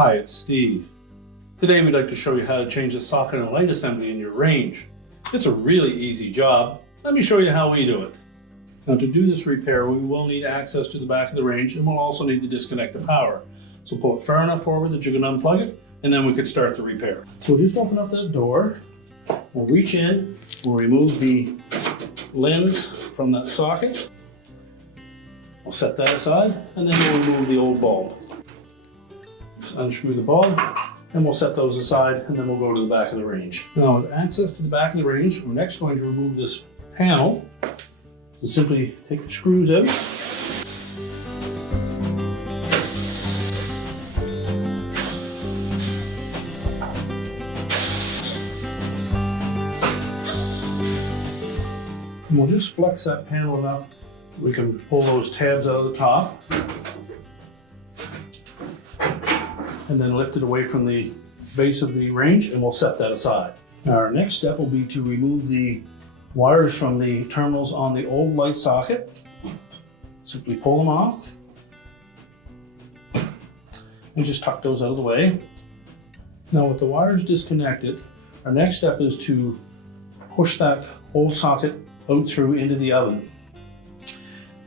Hi, it's Steve. Today we'd like to show you how to change the socket and light assembly in your range. It's a really easy job. Let me show you how we do it. Now to do this repair, we will need access to the back of the range, and we'll also need to disconnect the power. So pull it far enough forward that you can unplug it, and then we can start the repair. So we'll just open up that door. We'll reach in, we'll remove the lens from that socket. We'll set that aside, and then we'll remove the old bulb. Just unscrew the bulb, and we'll set those aside, and then we'll go to the back of the range. Now with access to the back of the range, we're next going to remove this panel. So simply take the screws out. And we'll just flex that panel enough that we can pull those tabs out of the top. And then lift it away from the base of the range, and we'll set that aside. Now our next step will be to remove the wires from the terminals on the old light socket. Simply pull them off and just tuck those out of the way. Now with the wires disconnected, our next step is to push that old socket out through into the oven.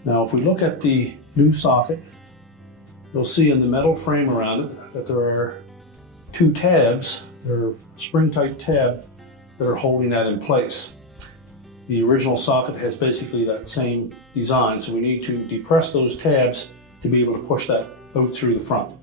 Now if we look at the new socket, you'll see in the metal frame around it that there are two tabs, they're spring-type tab, that are holding that in place. The original socket has basically that same design, so we need to depress those tabs to be able to push that out through the front.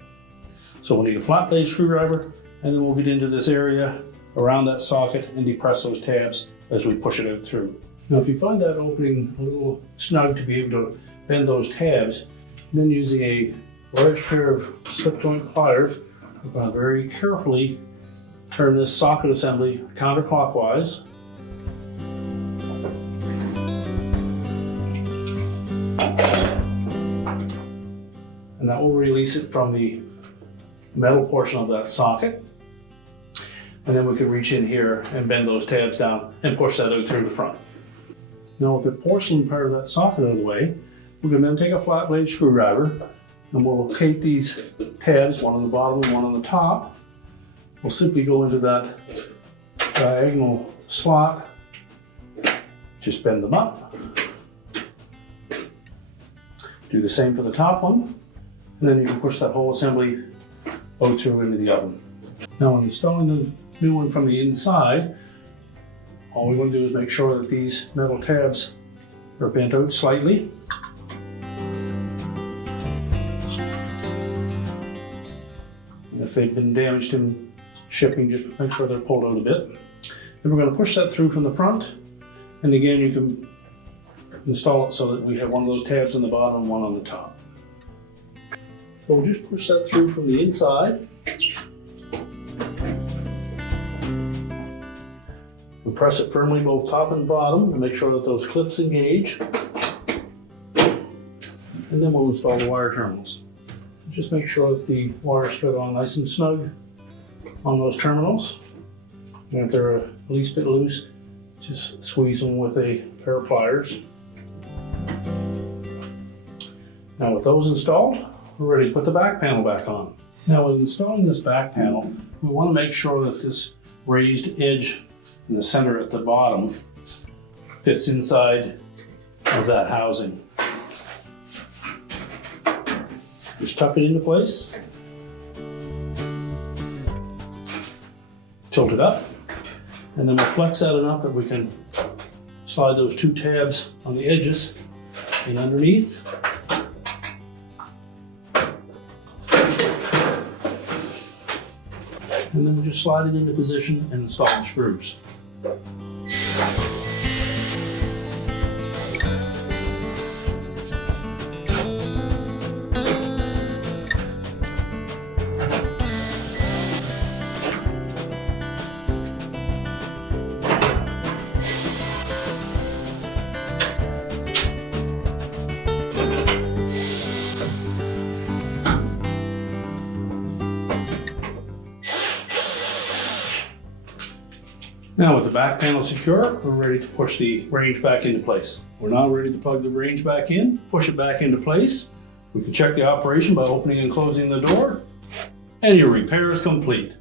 So we'll need a flat blade screwdriver, and then we'll get into this area around that socket and depress those tabs as we push it out through. Now if you find that opening a little snug to be able to bend those tabs, then using a large pair of slip joint pliers, we're going to very carefully turn this socket assembly counterclockwise. And that will release it from the metal portion of that socket. And then we can reach in here and bend those tabs down and push that out through the front. Now with the porcelain part of that socket out of the way, we can then take a flat blade screwdriver and we'll locate these tabs, one on the bottom and one on the top. We'll simply go into that diagonal slot, just bend them up. Do the same for the top one, and then you can push that whole assembly out through into the oven. Now when installing the new one from the inside, all we want to do is make sure that these metal tabs are bent out slightly. And if they've been damaged in shipping, just make sure they're pulled out a bit. Then we're going to push that through from the front, and again you can install it so that we have one of those tabs on the bottom and one on the top. So we'll just push that through from the inside. We'll press it firmly both top and bottom to make sure that those clips engage. And then we'll install the wire terminals. Just make sure that the wires fit on nice and snug on those terminals. And if they're the least bit loose, just squeeze them with a pair of pliers. Now with those installed, we're ready to put the back panel back on. Now when installing this back panel, we want to make sure that this raised edge in the center at the bottom fits inside of that housing. Just tuck it into place, tilt it up, and then we'll flex that enough that we can slide those two tabs on the edges in underneath. And then we'll just slide it into position and install the screws. Now with the back panel secure, we're ready to push the range back into place. We're now ready to plug the range back in, push it back into place. We can check the operation by opening and closing the door. and your repair is complete.